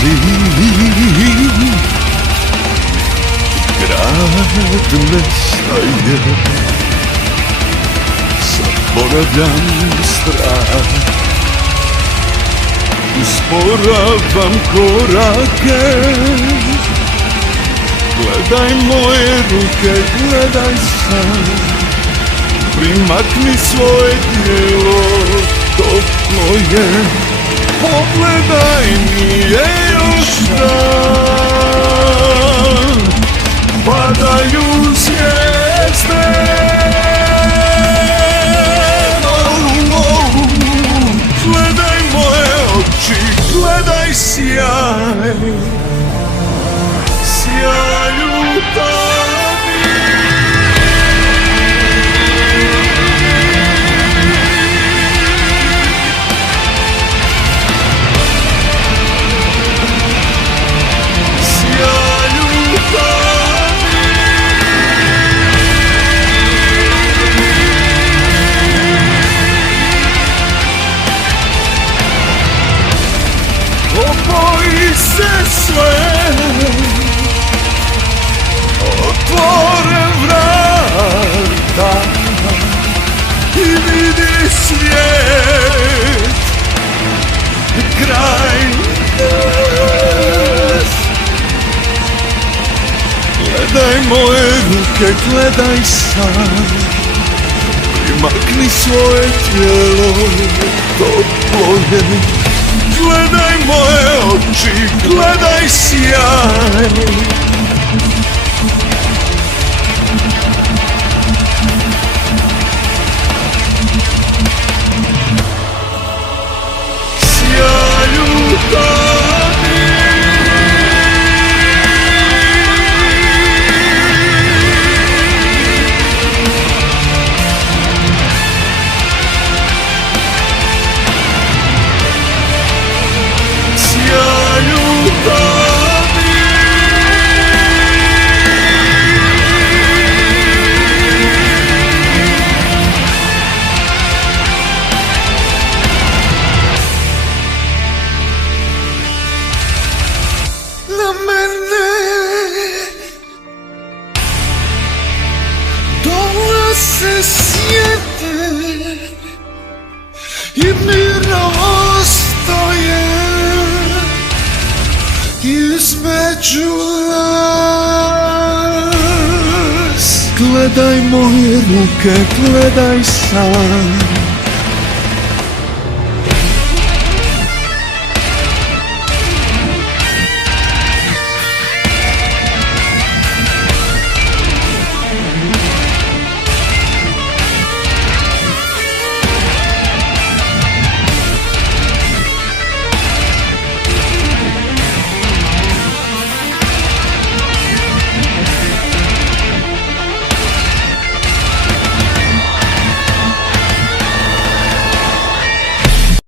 si. Grad nestaje, zaboravljam strah, usporavam korake. Gledaj moje ruke, gledaj sam, primakni svoje tijelo, toplo je. Pogledaj, nije još dan, padaju zvijezde. Gledaj moje oči, gledaj sjaj, sjaj ljubavi. Sjaj ljubavi. Oboji se sve, otvore vrata i vidi svijet, kraj nas. Gledaj moje ruke, gledaj sam, primakni svoje tijelo, toplo je. Gledaj moje oči, gledaj sjaj, sjaj ljubavi. Sjaj ljubavi. Na mene dolaze sjete i mirno ostoje između nas. Gledaj moje ruke, gledaj sam,